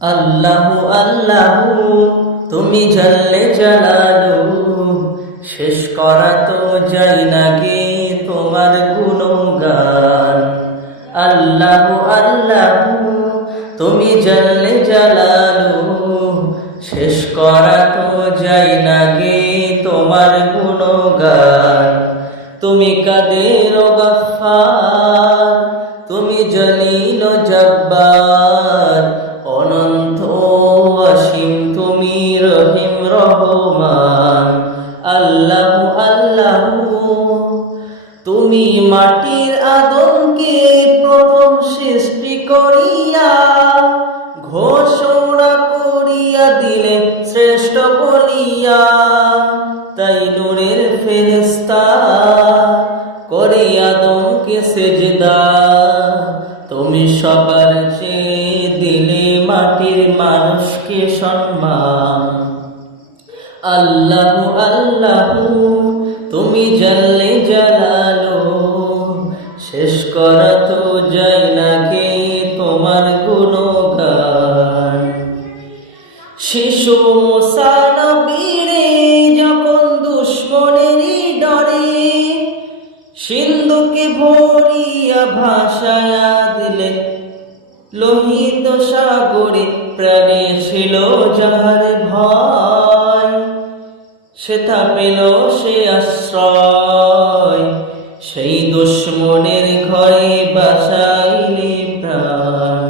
আল্লাহু আল্লাহু তুমি জাল্লে জালালু, শেষ করা তো যায় না গে তোমার গুণগান। আল্লাহু আল্লাহু তুমি জাল্লে জালালু, শেষ করা তো যায় না গে তোমার গুণগান। তুমি কাদের গফফার, তুমি জলিল জব্বার, অনন্ত অসীম তুমি রহিম রহমান। আল্লাহু আল্লাহু তুমি মাটির আদমকে প্রথম সৃষ্টি করিয়া ঘোষণা করিয়া দিলে শ্রেষ্ঠ বলিয়া। তাই নূরের ফেরেশতা করে আদমকে সেজদা, তুমি সবার চেয়ে দিলে মাটির মানুষকে সম্মান। আল্লাহু আল্লাহু তুমি জাল্লে জালালু, শেষ করা তো যায় না গে তোমার গুণগান। শিশু মুসা নবীরে যখন দুশ্মনেরই ডরে সিন্ধুকে ভরিয়া ভাসায়া দিলে, লোহিত সাগরে প্রাণে ছিল যাহার ভয়, সেটা পেল সে আশ্রয়, সেই দুশ্মনের ঘরে বাঁচাইলে প্রাণ।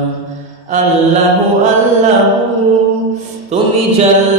আল্লাহু আল্লাহু তুমি জাল্লে